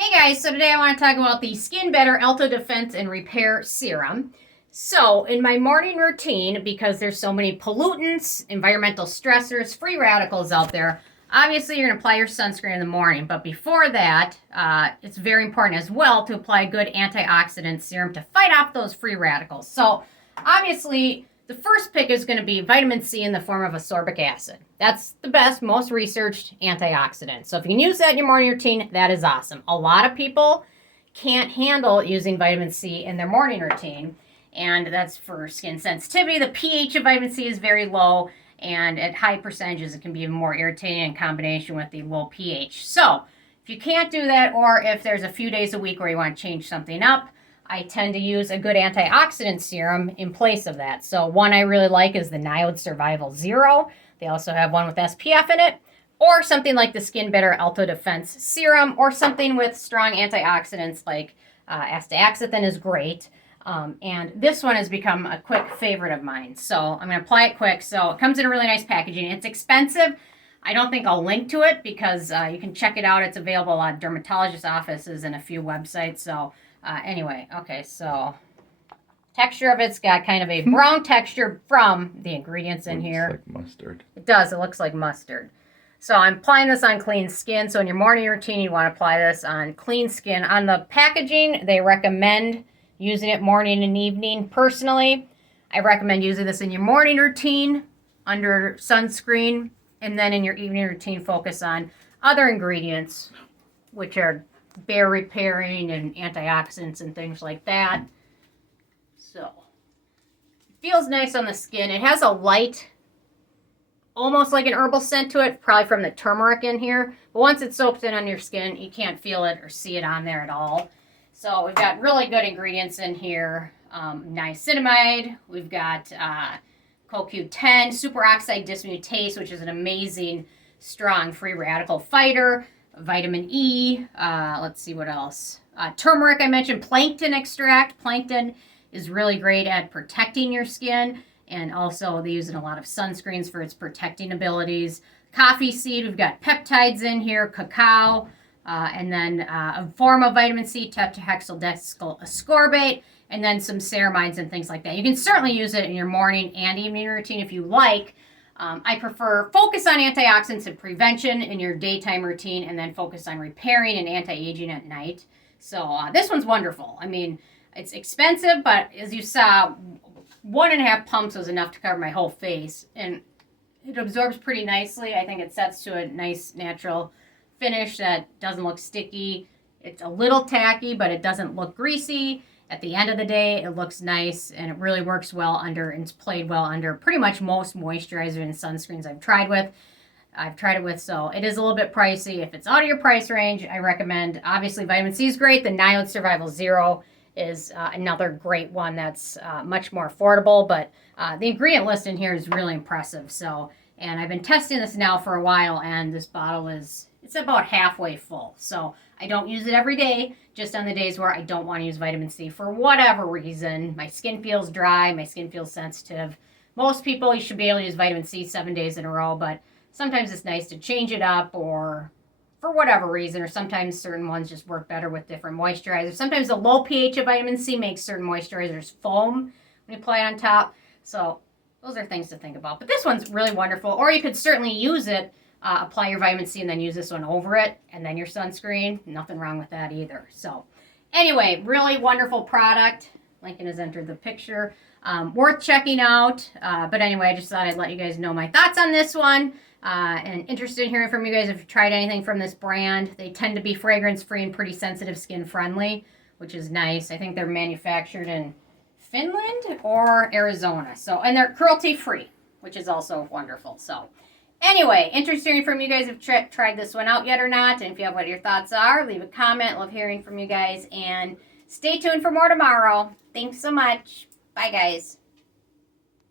Hey guys, so today I want to talk about the Skin Better Alto Defense and Repair Serum. So in my morning routine, because there's so many pollutants, environmental stressors, free radicals out there, obviously you're going to apply your sunscreen in the morning. But before that, it's very important as well to apply a good antioxidant serum to fight off those free radicals. So obviously the first pick is going to be vitamin C in the form of ascorbic acid. That's the best, most researched antioxidant. So if you can use that in your morning routine, that is awesome. A lot of people can't handle using vitamin C in their morning routine, and that's for skin sensitivity. The pH of vitamin C is very low, and at high percentages, it can be even more irritating in combination with the low pH. So if you can't do that, or if there's a few days a week where you want to change something up, I tend to use a good antioxidant serum in place of that. So one I really like is the Niode Survival Zero. They also have one with SPF in it, or something like the Skin Better Alto Defense Serum, or something with strong antioxidants like astaxanthin is great. And this one has become a quick favorite of mine. So I'm going to apply it quick. So it comes in a really nice packaging. It's expensive. I don't think I'll link to it because you can check it out. It's available at dermatologist offices and a few websites. So anyway, okay, so texture of it's got kind of a brown texture from the ingredients in here. Looks like mustard. It does. It looks like mustard. So I'm applying this on clean skin. So in your morning routine, you want to apply this on clean skin. On the packaging, they recommend using it morning and evening. Personally, I recommend using this in your morning routine under sunscreen, and then in your evening routine, focus on other ingredients, which are bare repairing and antioxidants and things like that. So it feels nice on the skin. It has a light, almost like an herbal scent to it, probably from the turmeric in here. But once it soaks in on your skin, you can't feel it or see it on there at all. So we've got really good ingredients in here. Niacinamide. We've got CoQ10, superoxide dismutase, which is an amazing, strong free radical fighter. Vitamin E. Let's see what else. Turmeric, I mentioned. Plankton extract. Plankton is really great at protecting your skin, and also they use it in a lot of sunscreens for its protecting abilities. Coffee seed, we've got peptides in here, cacao, and then a form of vitamin C, Tetrahexyldecyl ascorbate, and then some ceramides and things like that. You can certainly use it in your morning and evening routine if you like. I prefer focus on antioxidants and prevention in your daytime routine, and then focus on repairing and anti-aging at night. So this one's wonderful. I mean, it's expensive, but as you saw, 1.5 pumps was enough to cover my whole face, and it absorbs pretty nicely. I think it sets to a nice natural finish that doesn't look sticky. It's a little tacky, but it doesn't look greasy. At the end of the day, it looks nice, and it really works well under, and it's played well under pretty much most moisturizer and sunscreens I've tried it with, so it is a little bit pricey. If it's out of your price range, I recommend, obviously, vitamin C is great. The Niode Survival Zero is another great one that's much more affordable, but the ingredient list in here is really impressive. So, and I've been testing this now for a while, and this bottle it's about halfway full. So I don't use it every day, just on the days where I don't want to use vitamin C for whatever reason. My skin feels dry, my skin feels sensitive. Most people, you should be able to use vitamin C 7 days in a row, but sometimes it's nice to change it up, or for whatever reason, or sometimes certain ones just work better with different moisturizers. Sometimes the low pH of vitamin C makes certain moisturizers foam when you apply it on top. So those are things to think about. But this one's really wonderful. Or you could certainly use it, apply your vitamin C, and then use this one over it, and then your sunscreen. Nothing wrong with that either. So anyway, really wonderful product. Lincoln has entered the picture. Worth checking out. But anyway, I just thought I'd let you guys know my thoughts on this one. And interested in hearing from you guys if you've tried anything from this brand. They tend to be fragrance-free and pretty sensitive skin-friendly, which is nice. I think they're manufactured in Finland or Arizona. So, and they're cruelty-free, which is also wonderful. So anyway, interested in hearing from you guys if you've tried this one out yet or not. And if you have what your thoughts are, leave a comment. Love hearing from you guys. And stay tuned for more tomorrow. Thanks so much. Bye, guys.